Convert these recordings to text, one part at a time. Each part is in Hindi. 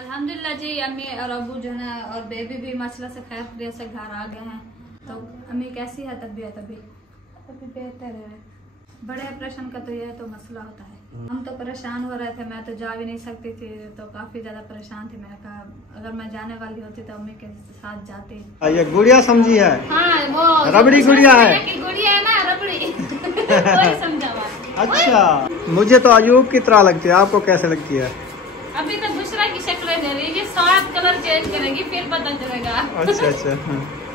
अल्हम्दुलिल्लाह जी, अम्मी और अबू जो है और बेबी भी माशाल्लाह से खैर खैरियत से घर आ गए हैं। तो अम्मी कैसी है तबीयत? अभी बेहतर है। बड़े ऑपरेशन का तो यह तो मसला होता है। हम तो परेशान हो रहे थे, मैं तो जा भी नहीं सकती थी, तो काफी ज्यादा परेशान थी। मैंने कहा अगर मैं जाने वाली होती तो अम्मी के साथ जाती। ये गुड़िया समझी है? हाँ, वो रबड़ी गुड़िया है। गुड़िया है ना, रबड़ी। वही समझा बात। अच्छा, मुझे तो अयूब की तरह लगती है, आपको कैसे लगती है? अभी तो दूसरा की शक्ल दे रही है, 7 कलर चेंज करेगी फिर पता चलेगा। अच्छा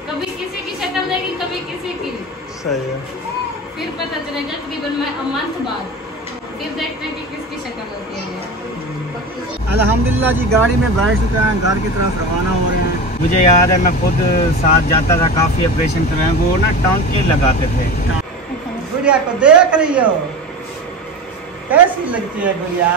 कभी किसी की शक्ल देगी, कभी किसी की। सही है, फिर पता चलेगा तकरीबन मंथ बाद, फिर देखते हैं कि किसकी शक्ल होती है। अल्हम्दुलिल्लाह जी, गाड़ी में बैठ चुके हैं, घर की तरफ रवाना हो रहे हैं। मुझे याद है, मैं खुद साथ जाता था, काफी ऑपरेशन करवाए, वो ना टांके लगाते थे। गुड़िया को देख रही हो, कैसी लगती है गुड़िया?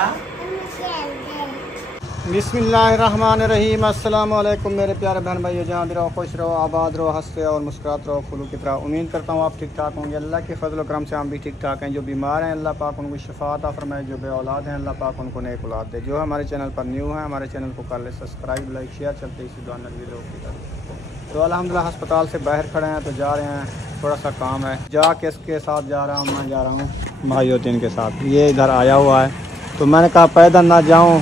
बिस्मिल्लाहिर्रहमानिर्रहीम। अस्सलाम वालेकुम मेरे प्यारे बहन भाइयों, जहाँ भी रहो खुश रहो, आबाद रहो, हंसते और मुस्कुराते रहो फूलों की तरह। उम्मीद करता हूँ आप ठीक ठाक होंगे। अल्लाह के फजल करम से हम भी ठीक ठाक हैं। जो बीमार हैं अल्लाह पाक उनको शिफा अता फरमाए, जो बे औलाद हैं अल्लाह पाक उनको नेक औलाद दे। जो हमारे चैनल पर न्यू है हमारे चैनल को कर ले सब्सक्राइब, लाइक, शेयर। चलते इसी दुआ नबी लोग की तरफ। तो अल्हम्दुलिल्लाह अस्पताल से बाहर खड़े हैं, तो जा रहे हैं, थोड़ा सा काम है। जा किसके साथ जा रहा हूँ? मैं जा रहा हूँ भाई होतीन के साथ। ये इधर आया हुआ है, तो मैंने कहा पैदल ना जाऊँ।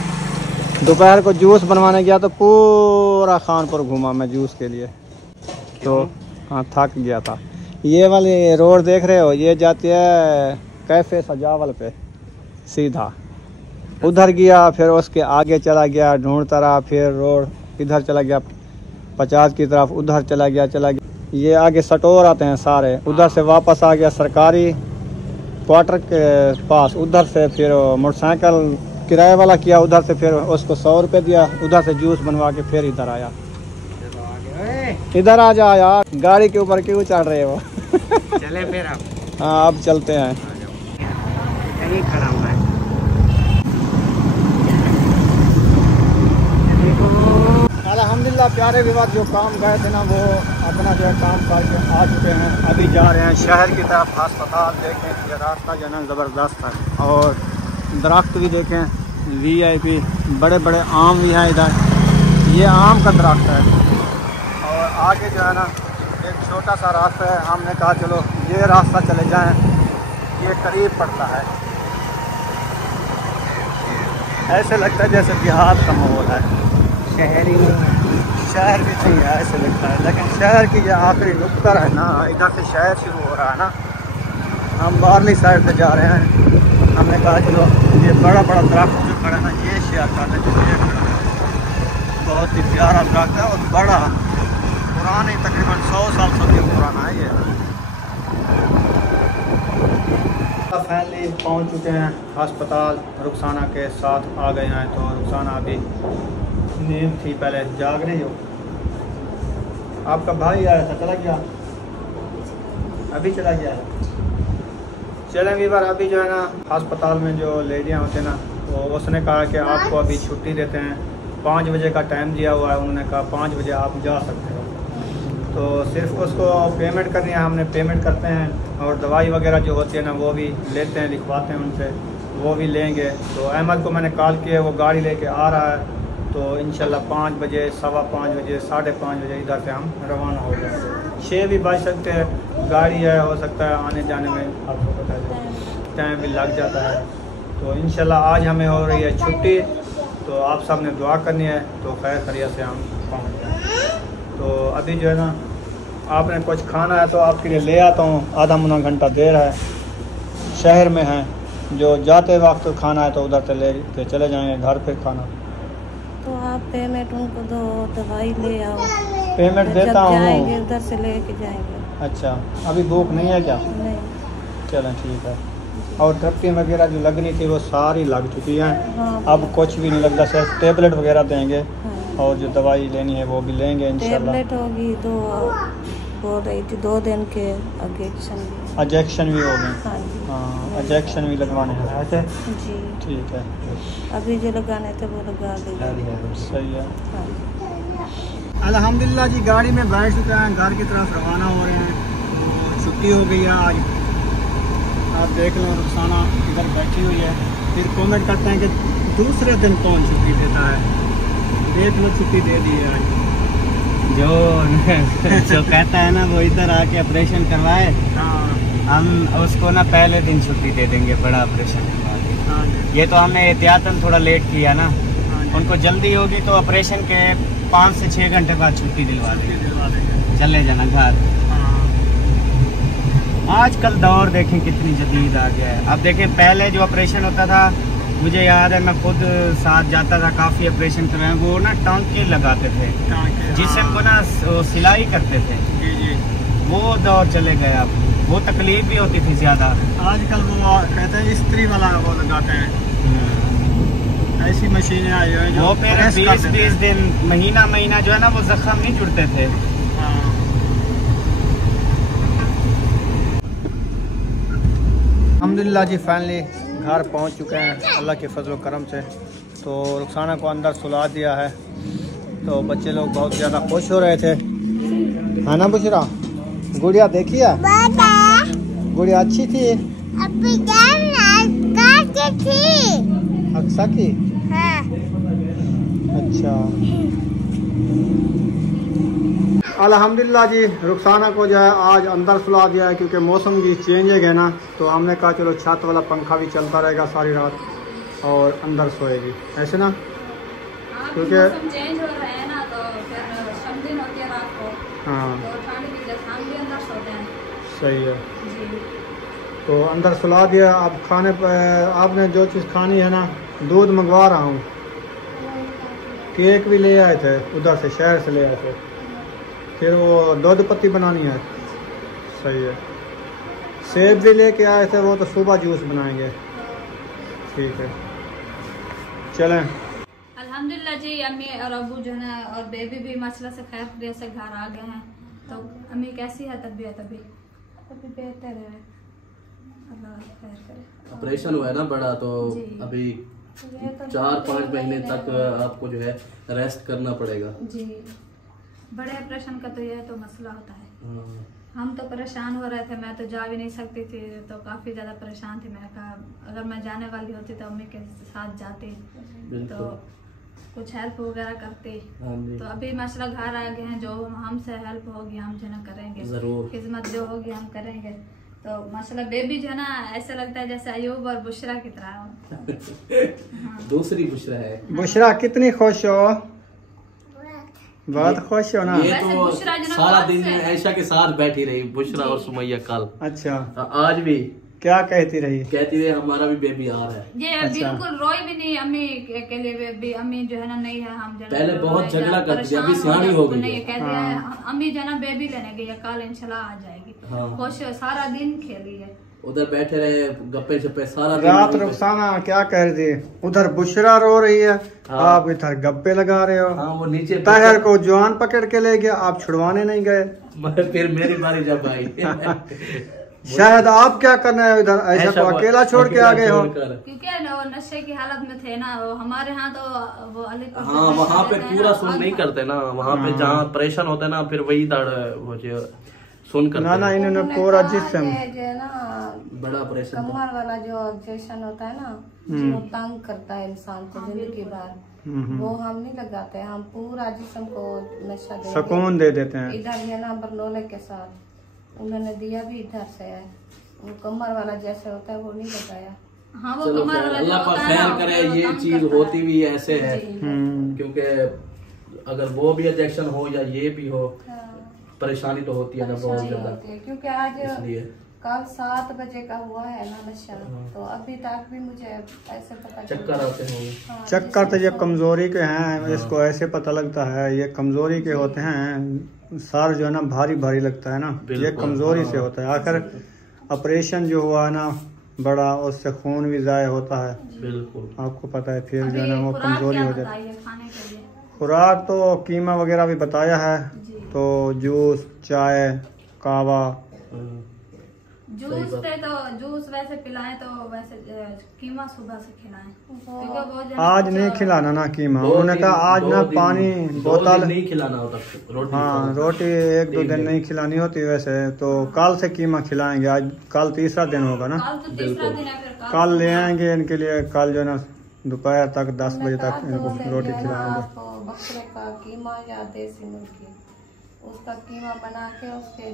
दोपहर को जूस बनवाने गया तो पूरा खानपुर घूमा मैं जूस के लिए, तो हाँ थक गया था। ये वाली रोड देख रहे हो, ये जाती है कैफे सजावल पे सीधा, उधर गया, फिर उसके आगे चला गया ढूंढता रहा, फिर रोड इधर चला गया 50 की तरफ, उधर चला गया। ये आगे स्टोर आते हैं सारे, उधर से वापस आ गया सरकारी क्वार्टर के पास, उधर से फिर मोटरसाइकिल किराए वाला किया, उधर से फिर उसको 100 रुपये दिया, उधर से जूस बनवा के फिर इधर आया। इधर आ जा यार, गाड़ी के ऊपर क्यों चढ़ रहे हो? चले फिर आप? हाँ अब चलते हैं। कहीं खड़ा हुआ है। अल्हम्दुलिल्लाह प्यारे विवाद जो काम गए थे ना, वो अपना जो है काम करके आ चुके हैं। अभी जा रहे हैं शहर की तरफ, अस्पताल। देखें ये रास्ता जो है ना ज़बरदस्त है, और दरख्त भी देखें, VIP बड़े बड़े आम भी हैं इधर, ये आम का दरख्त है। और आगे जो है ना एक छोटा सा रास्ता है, हमने कहा चलो ये रास्ता चले जाएं, ये करीब पड़ता है। ऐसे लगता है जैसे बिहार का माहौल है, शहर ही नहीं है, शहर भी नहीं है ऐसे लगता है। लेकिन शहर की जो आखिरी नुक्कर है ना, इधर से शहर शुरू हो रहा है ना। हम बाहरली साइड से जा रहे हैं, हमने कहा चलो ये बड़ा दरख्त जो खड़ा है ना, ये शेयर कर लेते हैं। बहुत ही प्यारा दरख्त है और बड़ा पुराने, तकरीबन 100 साल से पुराना है ये। फैमिली पहुंच चुके हैं अस्पताल, रुखसाना के साथ आ गए हैं। तो रुखसाना अभी नींद थी, पहले जाग रही हो। आपका भाई आया था, चला गया, अभी चला गया है। चलें भी बार, अभी जो है ना अस्पताल में जो लेडियाँ होते हैं ना, तो उसने कहा कि आपको अभी छुट्टी देते हैं, 5 बजे का टाइम दिया हुआ है। उन्होंने कहा 5 बजे आप जा सकते हो। तो सिर्फ उसको पेमेंट करनी है, हमने पेमेंट करते हैं, और दवाई वगैरह जो होती है ना वो भी लेते हैं, लिखवाते हैं उनसे, वो भी लेंगे। तो अहमद को मैंने कॉल किया, वो गाड़ी लेके आ रहा है। तो इंशाल्लाह 5 बजे, 5:15 बजे, 5:30 बजे इधर से हम रवाना हो जाएंगे। 6 भी बज सकते हैं, गाड़ी है, हो सकता है आने जाने में आपको पता है टाइम भी लग जाता है। तो इंशाल्लाह आज हमें हो रही है छुट्टी, तो आप सब ने दुआ करनी है, तो खैर खैरियत से हम पहुँच जाएँ। तो अभी जो है ना आपने कुछ खाना है तो आपके लिए ले आता हूँ, आधा मुना घंटा देर है, शहर में है। जो जाते वक्त खाना है तो उधर से ले के चले जाएंगे घर पे खाना। तो आप पेमेंट उनको दो, दवाई ले आओ। पेमेंट देता हूँ, उधर से लेके जाएंगे। अच्छा, अभी भूख नहीं है क्या? नहीं। चलें ठीक है। और ट्रप्पी वगैरह जो लगनी थी वो सारी लग चुकी हैं। हाँ, अब कुछ भी नहीं लगता, सिर्फ टेबलेट वगैरह देंगे। हाँ। और जो दवाई लेनी है वो भी लेंगे इंशाल्लाह। टेबलेट होगी 2, बोल रही थी 2 दिन के इंजेक्शन भी हो गए। हाँ जी, हाँ, इंजेक्शन भी लगवाने हैं ऐसे जी ठीक है। अभी जो लगाने थे वो लगा देंगे। सही है। हाँ। अल्हम्दुलिल्लाह जी, गाड़ी में बैठ चुके हैं, घर की तरफ रवाना हो रहे हैं। छुट्टी हो गई है आज, आप देख लो रुखसाना इधर बैठी हुई है। फिर कमेंट करते हैं कि दूसरे दिन कौन छुट्टी देता है। देख लो छुट्टी दे दी है आज। जो जो कहता है ना वो इधर आके ऑपरेशन करवाए, हम उसको ना पहले दिन छुट्टी दे देंगे बड़ा ऑपरेशन करवा के। ये तो हमने एहतियातन थोड़ा लेट किया ना, उनको जल्दी होगी तो ऑपरेशन के 5 से 6 घंटे बाद छुट्टी दिलवा देंगे, चले जाना घर। आजकल दौर देखें कितनी जदीद आ गया है। अब देखें पहले जो ऑपरेशन होता था, मुझे याद है मैं खुद साथ जाता था, काफ़ी ऑपरेशन करवाए, वो ना टांके लगाते थे जिसम को ना सिलाई करते थे। वो दौर चले गए। अब वो तकलीफ भी होती थी ज़्यादा। आजकल वो कहते हैं स्त्री वाला वो लगाते हैं, ऐसी मशीनें आई हैं जो वो फिर 20-20 दिन महीना जो है ना वो जख्म नहीं जुड़ते थे। अल्हम्दुलिल्लाह जी फाइनली घर पहुंच चुके हैं अल्लाह के फजल करम से। तो रुखसाना को अंदर सुला दिया है, तो बच्चे लोग बहुत ज़्यादा खुश हो रहे थे, है ना बुशरा? गुड़िया देखिए, गुड़िया अच्छी थी, अक्सा की। अच्छा, अल्हम्दुलिल्लाह जी रुखसाना को जो है आज अंदर सुला दिया है, क्योंकि मौसम जी चेंज है ना, तो हमने कहा चलो छत वाला पंखा भी चलता रहेगा सारी रात और अंदर सोएगी, ऐसे ना, क्योंकि मौसम चेंज हो रहा है ना, तो फिर ठंडी होती है रात को, हाँ तो ठंड की वजह से हम भी अंदर सोते हैं। सही है। जी, तो अंदर सुला दिया। अब खाने पर आपने जो चीज़ खानी है ना, दूध मंगवा रहा हूँ, केक भी ले आए थे उधर से, शहर से ले आए थे, फिर वो दूध पत्ती बनानी है। सही है। सेब भी लेके आए थे, वो तो सुबह जूस बनाएंगे। ठीक है, चलें। अल्हम्दुलिल्लाह जी अम्मी और अबू जो है ना और बेबी भी माशाल्लाह से खैर से घर आ गए हैं। तो अम्मी कैसी है तबीयत? अभी बेहतर है, अल्लाह खैर करे। ऑपरेशन हुआ है ना बड़ा, तो अभी ये तो 4-5 महीने तक आपको जो है रेस्ट करना पड़ेगा जी। बड़े ऑपरेशन का तो यह तो मसला होता है। हम तो परेशान हो रहे थे, मैं तो जा भी नहीं सकती थी, तो काफ़ी ज़्यादा परेशान थी। मैंने कहा अगर मैं जाने वाली होती तो अम्मी के साथ जाती, तो कुछ हेल्प वगैरह करती। तो अभी माशाल्लाह घर आ गए हैं, जो हमसे हेल्प होगी हम जो ना करेंगे, जरूर खिदमत जो होगी हम करेंगे। तो माशाल्लाह बेबी जो है ना ऐसा लगता है जैसे अयूब और बुशरा की तरह। दूसरी बुशरा है। बुशरा कितनी खुश हो? बहुत खुश हो ना? ये तो सारा दिन ऐशा के साथ बैठी रही बुशरा और सुमैया कल। अच्छा, आज भी क्या कहती रही? कहती रही हमारा भी बेबी आ रहा है। ये बिल्कुल रोई भी नहीं अम्मी के लिए, बेबी अम्मी जो है ना नहीं है, हम जो पहले बहुत झगड़ा करती थी, अभी सियानी हो गई है। कहती है अम्मी जो है ना बेबी लेने गई है, कल इंशाल्लाह आ जाएगी। खुश सारा दिन खेली है, उधर बैठे रहे गप्पे शप्पे सारा रात। रुखसाना क्या कह रही थी? उधर बुशरा रो रही है, आप इधर गप्पे लगा रहे हो। हाँ, वो नीचे ताहिर को जवान पकड़ के ले गया, आप छुड़वाने नहीं गए। फिर मेरी बारी जब आई शायद आप क्या करना है इधर, ऐसा को अकेला छोड़ के आ गए हो, क्योंकि वो नशे की हालत में थे ना। वो हमारे यहाँ तो वो अलीपुर हाँ, वहाँ पे पूरा सुन नहीं करते ना, वहाँ पे जहाँ ऑपरेशन होता है ना, फिर वही वो सुन करते ना इन्होंने पूरा जिस्म जो है ना बड़ा ऑपरेशन कमर वाला जो ऑब्जेक्शन होता है ना, जो तंग करता है इंसान को जिंदगी भर, वो हम नहीं लगाते, हम पूरा जिस्म को नशा सुकून दे देते हैं। इधर ये ना बरनोले के साथ उन्होंने दिया भी इधर से है, वो कमर वाला जैसे होता है वो नहीं लगाया। हाँ, वो चलो कमर वाला अल्लाह जो पाक होता है खैर ना, करे। वो ये तंग चीज करता होती भी ऐसे है, हम्म। क्योंकि अगर वो भी इंजेक्शन हो या ये भी हो, परेशानी तो होती है ना बहुत ज्यादा। क्योंकि आज इसलिए कल 7 बजे का हुआ है ना नशा, तो अभी तक भी मुझे ऐसे पता चक्कर आते हैं। चक्कर तो ये कमजोरी के हैं, इसको ऐसे पता लगता है ये कमजोरी के होते हैं। सार जो है ना भारी भारी लगता है ना, ये कमजोरी से होता है। आखिर ऑपरेशन जो हुआ ना बड़ा, उससे खून भी जाया होता है, बिल्कुल आपको पता है। फिर जो है ना वो कमजोरी हो जाती है। खाने के लिए खुराक तो कीमा वगैरह भी बताया है, तो जूस, चाय, कावा। जूस पे तो जूस वैसे पिलाएं तो वैसे कीमा सुबह से खिलाएं, क्योंकि वो आज नहीं खिलाना ना कीमा, उन्होंने कहा आज ना पानी बोतल नहीं खिलाना होता रोटी। हाँ, रोटी 1-2 दिन नहीं खिलानी होती वैसे, तो कल से कीमा खिलाएंगे। आज कल तीसरा दिन होगा ना, कल तो तीसरा दिन है, फिर कल ले आएंगे इनके लिए। कल जो है ना दोपहर तक 10 बजे तक इनको रोटी खिलाएंगे। बकरे का कीमा या देसी मुर्गी उसका कीमा बना के उसके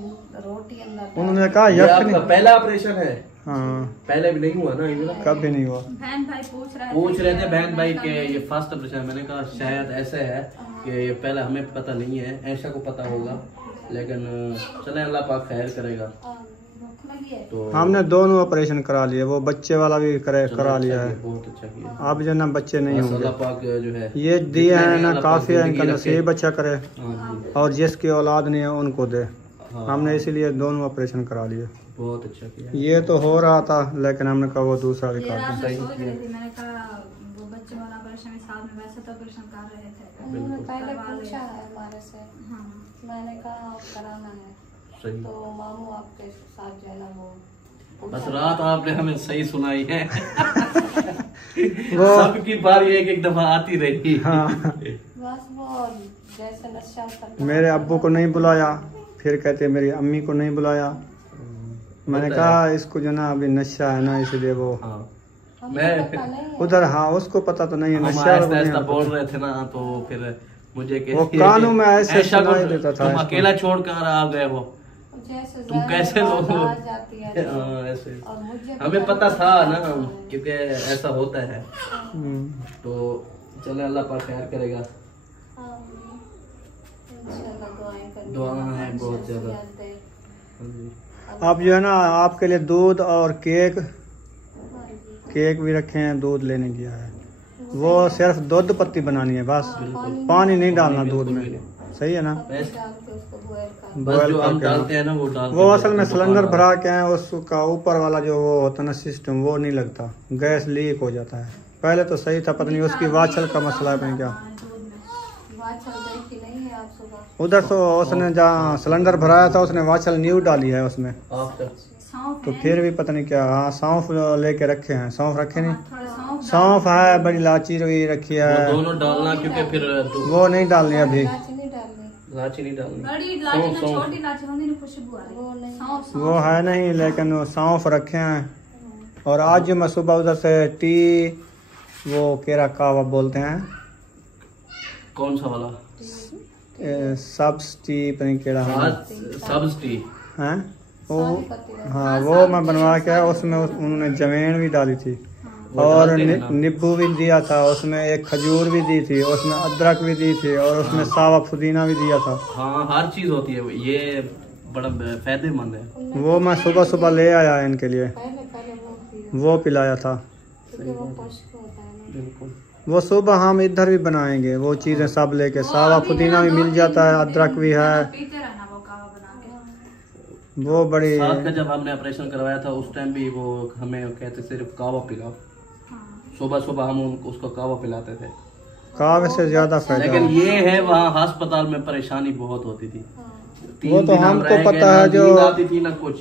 रोटी अंदर। उन्होंने कहा ये यखनी। आपका पहला ऑपरेशन है? हाँ, पहले भी नहीं हुआ ना ये? कभी नहीं हुआ। बहन भाई पूछ रहे थे बहन भाई के ये फर्स्ट ऑपरेशन। मैंने कहा शायद ऐसे है कि ये पहले हमें पता नहीं है, ऐसा को पता होगा, लेकिन चले अल्लाह पाक खैर करेगा। तो हमने दोनों ऑपरेशन करा लिए, वो बच्चे वाला भी करा लिया है। बहुत अच्छा किया। अब जो ना बच्चे नहीं होंगे, अल्लाह पाक जो है ये दिए है ना काफी है, इनका रखे। नसीब अच्छा करे हाँ जी, और जिसकी औलाद नहीं है उनको दे। हाँ। हमने इसीलिए दोनों ऑपरेशन करा लिए। बहुत अच्छा किया। ये तो हो रहा था लेकिन हमने कहा वो दूसरा भी ये कर रात दें। में सोच रही थी, मैंने कहा वो बच्चे वाला ऑपरेशन में साथ में वैसे तो ऑपरेशन कर रहे थे। उन्होंने पहले पूछा है हमारे से, हाँ मैंने कहा आप कराना है सही। तो मामू आपके साथ जो है ना वो बस रात आपने हमें सही सुनाई है। वो सबकी बारी एक दफा आती रही। हाँ, बस वो जैसे नशा करता मेरे अब्बू को नहीं बुलाया, फिर कहते मेरी अम्मी को नहीं बुलाया। मैंने होता कहा इसको जो ना अभी नशा है ना, इसलिए वो हाँ। हमें मैं पता नहीं है। उधर। हाँ, उसको पता तो नहीं है हम नशा ऐसा ऐसा है। बोल रहे थे ना, तो फिर मुझे वो कानों में ऐसे सुनाई देता था तुम इसको। अकेला छोड़ कर आ गए हो, जैसे तुम कैसे ज़हर लोग आ जाती है हाँ, ऐसे और मुझे हमें पता था ना, क्योंकि ऐसा होता है। हम्म। तो चले अल्लाह पाक खैर करेगा। हाँ, इंशाल्लाह दुआएं करनी दुआ है अच्छे बहुत से ज्यादा। याद दे। हाँ जी। अब जो है ना आपके लिए दूध और केक हाँ जी। केक भी रखे हैं, दूध लेने गया है। वो सिर्फ दूध पत्ती बनानी है बस, पानी नहीं डालना दूध में। सही है ना? पानी डाल के उसको बॉयल कर बस बॉयल जो हम करके। डालते हैं ना वो डालते वो हैं। असल में दुकान सिलेंडर वाला। भरा के हैं, उसका ऊपर वाला जो वो होता है ना सिस्टम, वो नहीं लगता, गैस लीक हो जाता है। पहले तो सही था, पता नहीं उसकी वाचल का मसला है पता क्या। वाचल देखी नहीं है आप सुबह? उधर तो उसने जहाँ सिलेंडर भराया था उसने वाचल न्यू डाली है उसमें, आपका सौंफ तो है, फिर भी पता नहीं क्या। हाँ, सौंफ लेके रखे हैं, सौंफ रखे नहीं, थोड़ा सौंफ सौंफ है, बड़ी इलायची भी रखी वो है। दोनों डालना, क्योंकि फिर वो नहीं डालनी अभी। इलायची नहीं डालनी। इलायची नहीं डालनी। बड़ी इलायची ना, सौंफ, छोटी इलायची होती ना, खुशबू आ वो रही। नहीं। सौंफ वो है नहीं, लेकिन वो सौंफ रखे हैं। और आज जो मैं सुबह उधर से टी, वो केरा कावा बोलते हैं, कौन सा वाला? सब्स टी पता नहीं केड़ा है सब्ज टी। हैं वो। सारी पत्ती डाल। हाँ, वो मैं बनवा के उसमें उन्होंने जमैन भी डाली थी वो और डालते हैं ना। नींबू भी दिया था उसमें, एक खजूर भी दी थी उसमें, अदरक भी दी थी और उसमें सावा पुदीना भी दिया था। हाँ, हर चीज होती है, ये बड़ा फायदेमंद है। वो मैं सुबह सुबह ले आया इनके लिए, पहले पहले वो पियो वो पिलाया था। क्योंकि वो पौष्टिक होता है ना। बिल्कुल। वो सुबह हम इधर भी बनाएंगे वो चीजें सब लेके, सावा पुदीना भी मिल जाता है, अदरक भी है। पीते रहना वो कावा बना के। वो बड़ी साथ का जब हमने ऑपरेशन करवाया था उस टाइम भी वो हमें कहते सिर्फ कावा पिलाओ। हाँ, सुबह सुबह हम उसको कावा पिलाते थे। कावे से ज्यादा फायदा लेकिन है। ये है वहाँ अस्पताल में परेशानी बहुत होती थी। वो तो दिन हम हमको रह गए, पता है ना जो- नींद आती थी ना कुछ,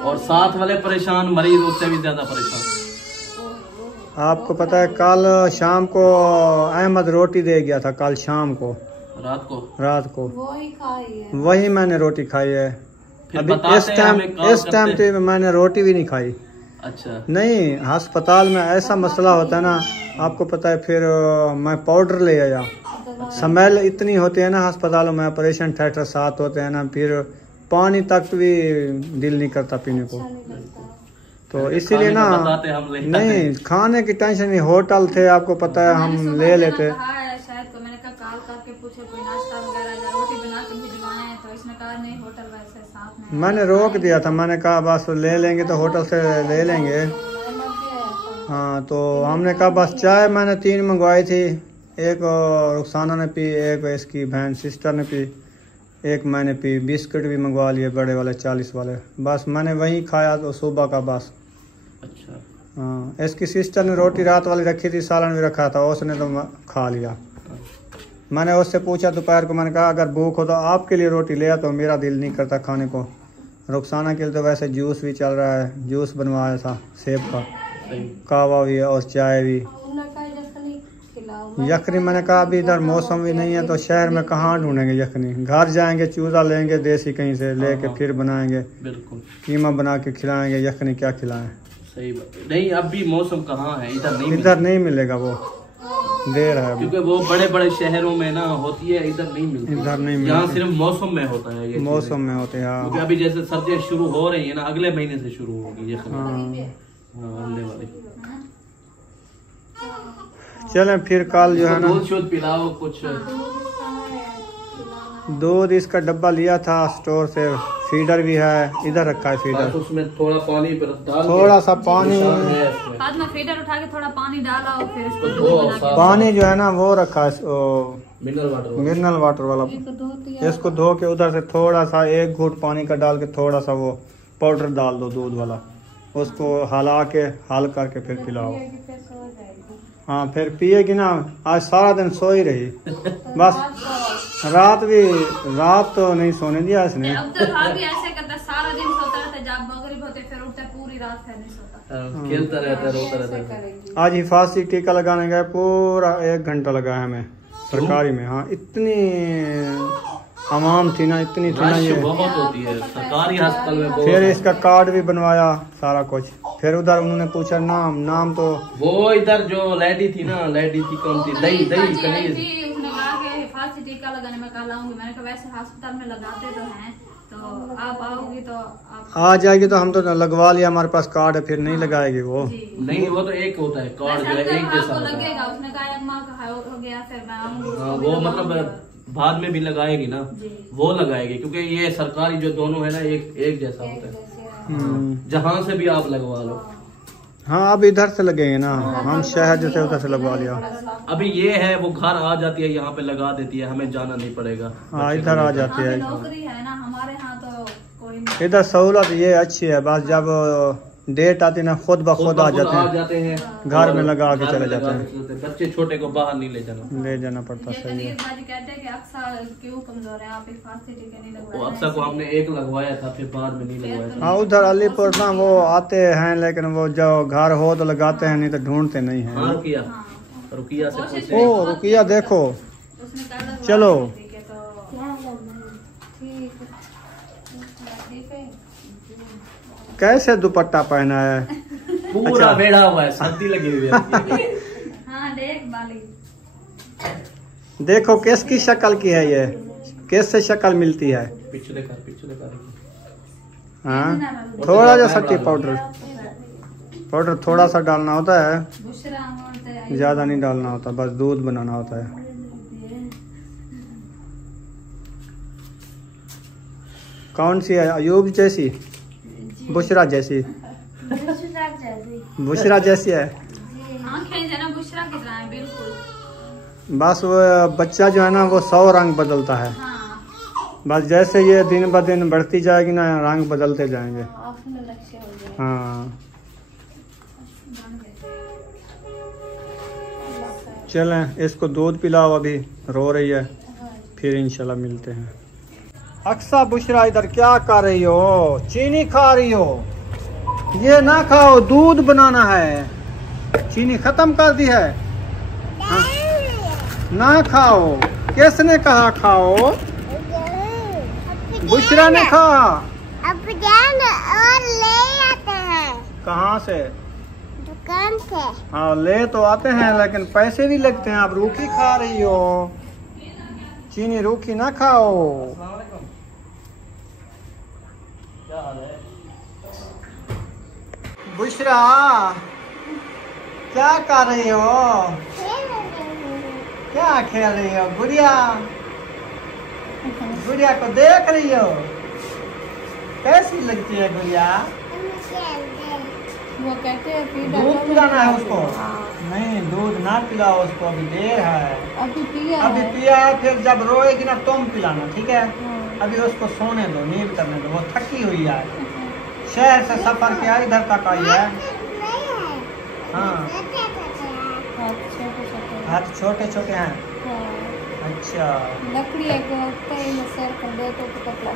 और साथ वाले परेशान, मरीज उससे भी ज्यादा परेशान। आपको पता है कल शाम को अहमद रोटी दे गया था, कल शाम को, रात को वो ही खाई है। वही मैंने रोटी खाई है। फिर अभी बताते इस हैं टाइम हमें कब इस टाइम करते- तो मैंने रोटी भी नहीं खाई। अच्छा। नहीं, अस्पताल में ऐसा मसला होता है ना, आपको पता है। फिर मैं पाउडर ले आया, स्मेल इतनी होती है ना अस्पतालों में, ऑपरेशन थिएटर साथ होते हैं ना, फिर पानी तक भी दिल नहीं करता पीने को। नहीं लगता। तो इसीलिए ना, खाने का बताते हम ले आते। नहीं खाने की टेंशन नहीं, होटल थे आपको पता है, हम मैंने ले सुबह लेते। कहा है शायद को, मैंने कहा कॉल करके पूछे कोई नाश्ता वगैरह या रोटी बना के भिजवाएं, तो इसने कहा नहीं होटल वैसे साथ में है। मैंने रोक दिया था, मैंने कहा बस ले लेंगे तो होटल से ले लेंगे। अहमद भी आया था। हाँ, तो हमने कहा बस चाय मैंने 3 मंगवाई थी, एक रुखसाना ने पी, एक इसकी बहन सिस्टर ने पी, एक मैंने पी। बिस्किट भी मंगवा लिए बड़े वाले 40 वाले, बस मैंने वही खाया तो सुबह का बस। अच्छा। हाँ, इसकी सिस्टर ने रोटी रात वाली रखी थी, सालन भी रखा था, उसने तो खा लिया। मैंने उससे पूछा दोपहर को, मैंने कहा अगर भूख हो तो आपके लिए रोटी ले आ, तो मेरा दिल नहीं करता खाने को। रुखसाना के लिए तो वैसे जूस भी चल रहा है, जूस बनवाया था सेब का, सही। कावा भी और चाय भी। उन्होंने कहा यखनी खिलाओ। यखनी मैंने कहा अभी इधर मौसम भी नहीं है तो शहर में कहाँ ढूंढेंगे यखनी। घर जाएंगे चूजा लेंगे देसी कहीं से लेके, हाँ। फिर बनाएंगे, बिल्कुल कीमा बना के खिलाएंगे, यखनी क्या खिलाएं। सही बात है। नहीं अब भी मौसम कहाँ है, इधर नहीं मिलेगा, वो देर है क्योंकि वो बड़े बड़े शहरों में ना होती है, इधर नहीं मिलती। इधर नहीं मिलती, यहाँ सिर्फ मौसम में होता है ये, मौसम में होते हैं। क्योंकि अभी जैसे सर्दियाँ शुरू हो रही है ना, अगले महीने से शुरू होगी ये आने वाली। चलें फिर कल जो है ना दूध पिलाओ कुछ। दूध इसका डब्बा लिया था स्टोर से, फीडर भी है, इधर रखा है फीडर। उसमें थोड़ा पानी डाल, थोड़ा सा पानी, बाद में फीडर उठा के थोड़ा पानी डाला और फिर इसको पानी जो है ना वो रखा है मिनरल वाटर वाला। इसको धो के उधर से थोड़ा सा 1 घूंट पानी का डाल के थोड़ा सा वो पाउडर डाल दो दूध वाला, उसको हला के हल करके फिर पिलाओ। हाँ फिर पिएगी ना, आज सारा दिन सो ही रही बस। रात तो नहीं सोने दिया इसने। ऐसे करता सारा दिन सोता रहता, जब मगरिब होते फिर उठता, पूरी रात फिर नहीं सोता, खेलता रहता, रोता रहता। आज हिफाजती टीका लगाने गए, पूरा 1 घंटा लगा है हमें सरकारी में। हाँ इतनी आवाम थी ना, इतनी थी ना, ये बहुत होती है सरकारी अस्पताल में। फिर इसका कार्ड भी बनवाया सारा कुछ। फिर उधर उन्होंने पूछा नाम तो वो इधर जो लेडी थी ना, लेडी थी कौन थी, दही कनीज, हिफाजती टीका लगाने में कल आऊंगी। मैंने कहा वैसे अस्पताल में लगाते तो हैं, तो आप आओगी तो आप आ जाएगी। तो हम तो लगवा लिया, हमारे पास कार्ड है, फिर नहीं लगाएगी वो। नहीं वो तो एक होता है कार्ड, जो है एक जैसा लगेगा। उसने कहा अम्मा का हो गया, फिर मैं आऊंगी। वो मतलब बाद में भी लगाएगी ना, वो लगाएगी, क्योंकि ये सरकारी जो दोनों है ना एक जैसा होता है। जहाँ से भी आप लगवा लो। हाँ अब इधर से लगेंगे ना, हम शहर जैसे उधर से लगवा लिया। अभी ये है वो घर आ जाती है, यहाँ पे लगा देती है, हमें जाना नहीं पड़ेगा। हाँ इधर आ जाती है, नौकरी है ना हमारे यहाँ, तो कोई नहीं। इधर सहूलत ये अच्छी है, बस जब डेट आती ना खुद ब खुद आ जाते हैं, घर में लगा के चले जाते हैं। बच्चे छोटे को बाहर नहीं ले जाना पड़ता। सही है। कहते हैं कि अक्सर क्यों कमजोर है, आप हिफाजती टीके नहीं लगवाए? वो अक्सर को हमने 1 लगवाया था, फिर बाद में नहीं लगवाया। हाँ उधर अलीपुर ना वो आते हैं, लेकिन वो जो घर हो तो लगाते हैं, नहीं तो ढूंढते नहीं है। रुकिया से ओ रुकिया देखो, चलो कैसे दुपट्टा पहना है, पूरा बेड़ा हुआ है, सर्दी लगी हुई है। हाँ देख बाली, देखो किसकी शक्ल की है ये, कैसे शक्ल मिलती है। पिछले कर। हाँ थोड़ा जा सट्टी पाउडर थोड़ा सा डालना होता है, ज्यादा नहीं डालना होता, बस दूध बनाना होता है। कौन सी है, अयूब जैसी, बुशरा जैसी? बुशरा जैसी है। बुशरा की तरह है बिल्कुल। बस वो बच्चा जो है ना वो 100 रंग बदलता है। बस जैसे ये दिन ब दिन बढ़ती जाएगी ना, रंग बदलते जाएंगे। हाँ चलें इसको दूध पिलाओ, अभी रो रही है, फिर इंशाल्लाह मिलते हैं। अक्सा बुशरा इधर क्या कर रही हो, चीनी खा रही हो? ये ना खाओ, दूध बनाना है। चीनी खत्म कर दी है। हाँ? ना खाओ, किसने कहा खाओ? बुशरा ने कहा। अब और ले आते हैं। कहाँ से? दुकान से। हाँ ले तो आते हैं, लेकिन पैसे भी लगते हैं। आप रूखी खा रही हो, चीनी रूखी ना खाओ। बुशरा क्या कर रही हो, क्या खेल रही हो? गुड़िया को देख रही हो, कैसी लगती है गुड़िया? वो कहते हैं दूध पिलाना है उसको। नहीं दूध ना पिलाओ उसको, अभी देर है। अभी पिया है, फिर जब रोएगी ना तुम पिलाना, ठीक है? अभी उसको सोने दो, नींद करने दो, वो थकी हुई है, शहर से सफर किया इधर तक आई है। हाँ हाथ छोटे छोटे हैं। अच्छा लकड़ी सर कर दे तो कपड़ा।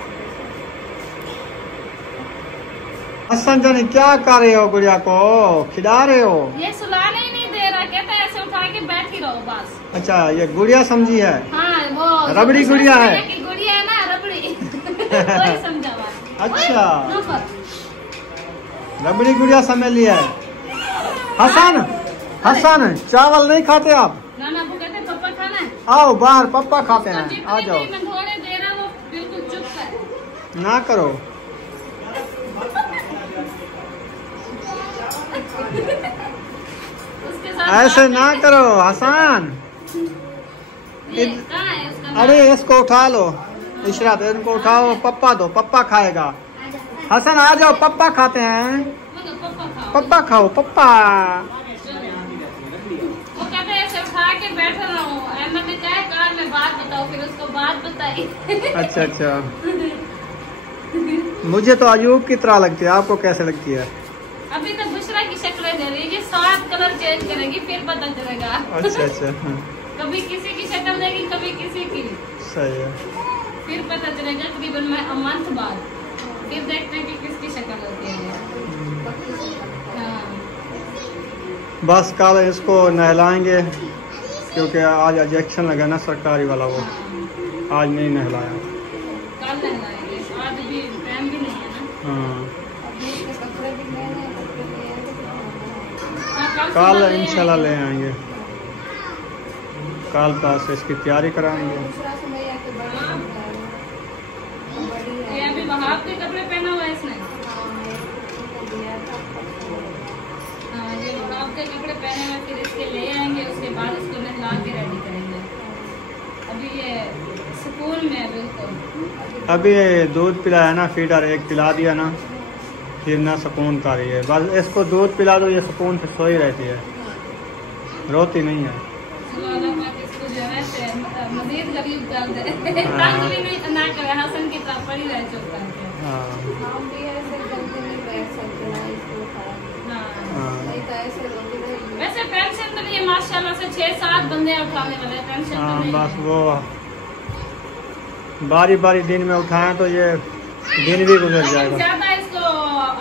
हसन जानी क्या कर रहे हो, गुड़िया को खिला रहे हो? ये सुलाने ही नहीं दे रहा, कहता है ऐसे उठा के बैठी रहो बस। अच्छा ये गुड़िया समझी है? हाँ वो रबड़ी गुड़िया है। गुड़िया है ना रबड़ी। वही समझा। अच्छा रबड़ी गुड़िया समझ लिया है। हसन हसन चावल नहीं खाते आप? नाना वो कहते हैं पापा खाना है। आओ बाहर, पापा खाते हैं, आ जाओ। मैं थोड़े दे रहा वो बिल्कुल चुप है। ना करो। उसके साथ ऐसे ना करो हसन। कहाँ है उसका? अरे इसको उठा लो, इशरत इनको उठाओ, पप्पा दो, पप्पा खाएगा। हसन आ जाओ, पप्पा खाते हैं। पापा खाओ। पप्पा खाओ, पप्पा। वो कहते हैं ऐसे उठा के बैठा रहा हूँ। अहमद ने कहा कहा मैं बात बताऊँ, फिर उसको बात बताई। अच्छा अच्छा। मुझे तो अयूब की तरह लगती है, आपको कैसे लगती है? अभी तो बुशरा की शक्ल दे रही है, 7 कलर चेंज करेगी फिर पता चलेगा। अच्छा अच्छा। कभी किसी की शक्ल देगी, कभी किसी की, सही है। फिर पता चलेगा तकरीबन मंथ बाद। फिर देखते हैं कि किसकी शक्ल होती है। हाँ। बस कल इसको नहलाएंगे क्योंकि आज इंजेक्शन लगा ना सरकारी वाला, वो आज नहीं नहलाया। कल नहलाएंगे, आज भी टाइम भी नहीं है ना। हाँ कपड़े भी लेने हाँ, कल सुबह ले इंशाल्लाह आएंगे। ले आएंगे। कल पास इसकी तैयारी कराएंगे। दूसरा से भैया के बड़ी होता है, बड़ी है। ये अभी वहां के कपड़े पहना हुआ है इसने। हाँ, ये वहां के कपड़े पहने हुए, फिर इसके ले आएंगे, उसके बाद इसको नहला के रेडी करेंगे। अभी ये सुकून में है बिल्कुल। अभी ये दूध पिलाया ना, फीडर एक पिला दिया ना, फिर ना सुकून कर रही है। बस इसको दूध पिला दो, ये सुकून से सोई रहती है, रोती नहीं है। इसको जो है से मजीद गरीब कर दे, तंग भी नहीं ना करे, हसन की तरफ पड़ी रहे चुप करके। हाँ हम भी ऐसे जल्दी नहीं बैठ सकते ना इसको खड़ा, हाँ। नहीं तो ऐसे रोती रहेगी। वैसे पेंशन तो नहीं है माशाल्लाह से, 6-7 बंदे उठाने वाले, पेंशन तो हाँ नहीं बस है। वो बारी बारी दिन में उठाएं तो ये दिन भी गुजर लेकिन जाएगा। ज्यादा इसको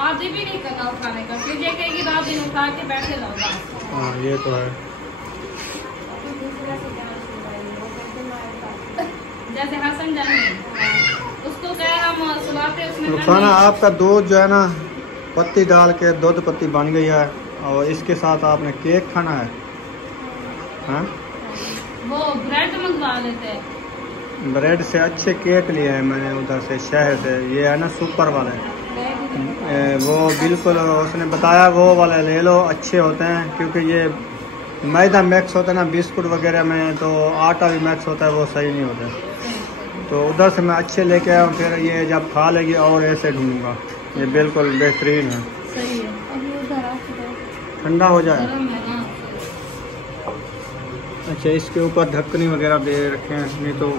आदि भी नहीं करना उठाने का, फिर ये कहेगी रात दिन उठा के बैठे रहो बस। हाँ ये तो है। दूसरा से जान छुड़ाएगी, वो कहते हमारे पास जैसे हसन जाने उसको कहे हम सुलाते, उसने कहा रुखसाना नहीं। आपका दूध जो है ना पत्ती डाल के दूध पत्ती बन गई है, और इसके साथ आपने केक खाना है। हाँ वो ब्रेड मंगवा लेते हैं। ब्रेड से अच्छे केक लिए हैं मैंने उधर से, शहर से। ये है ना सुपर वाले, वो बिल्कुल उसने बताया वो वाले ले लो, अच्छे होते हैं। क्योंकि ये मैदा मिक्स होता है ना बिस्कुट वगैरह में, तो आटा भी मिक्स होता है, वो सही नहीं होता। तो उधर से मैं अच्छे लेके आया हूँ, फिर ये जब खा लेगी और ऐसे ढूंढूंगा। ये बिल्कुल बेहतरीन है। सही है, अभी उधर आ ठंडा हो जाए। गरम है ना। अच्छा इसके ऊपर ढक्कनी वगैरह दे रखे हैं, नहीं तो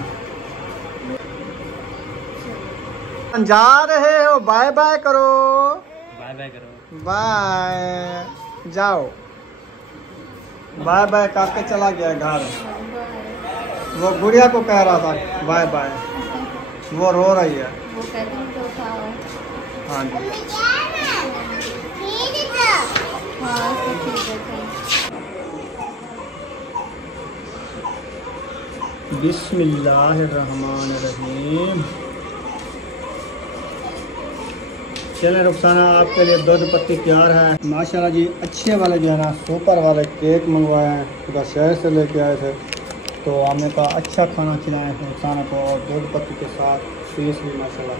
जा रहे हो। बाय बाय करो, बाय बाय करो। बाय जाओ, बाय बाय काके चला गया घर। वो गुड़िया को कह रहा था बाय बाय, वो रो रही है। वो कहते हैं तो उठाओ। हाँ जी हाँ तो ठीक है, ठीक। बिस्मिल्लाहिर्रहमानिर्रहीम। चलें रुखसाना आपके लिए दूध पत्ती तैयार है। माशाल्लाह जी अच्छे वाले जो है ना सुपर वाले केक मंगवाए हैं, उधर शहर से लेके आए थे, तो हमने कहा अच्छा खाना खिलाएं रुखसाना को, और दूध पत्ती के साथ पीस भी माशाल्लाह।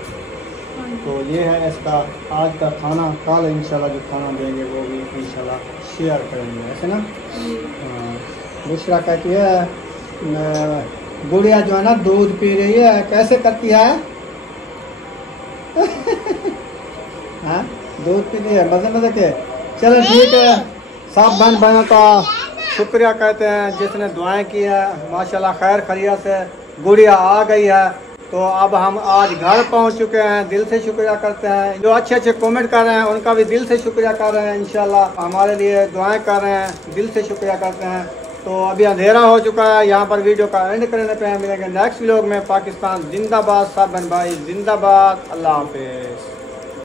तो ये है इसका आज का खाना। कल इंशाल्लाह जो खाना देंगे वो भी इंशाल्लाह शेयर करेंगे, ऐसे ना। हाँ दूसरा कहती है गुड़िया जो है ना दूध पी रही है, कैसे करती है? हाँ दूध पी रही है मजे मजे के। चलो ठीक है, सब बहन भाइयों का शुक्रिया कहते हैं जिसने दुआएं की है। माशाल्लाह खैर खैरियत से गुड़िया आ गई है, तो अब हम आज घर पहुंच चुके हैं। दिल से शुक्रिया करते हैं, जो अच्छे अच्छे कमेंट कर रहे हैं उनका भी दिल से शुक्रिया कर रहे हैं। इंशाल्लाह हमारे लिए दुआएं कर रहे हैं, दिल से शुक्रिया करते हैं। तो अभी अंधेरा हो चुका है, यहाँ पर वीडियो का एंड करने पे मिलेंगे नेक्स्ट व्लॉग में। पाकिस्तान जिंदाबाद, सब बहन भाई जिंदाबाद। अल्लाह हाफिज़।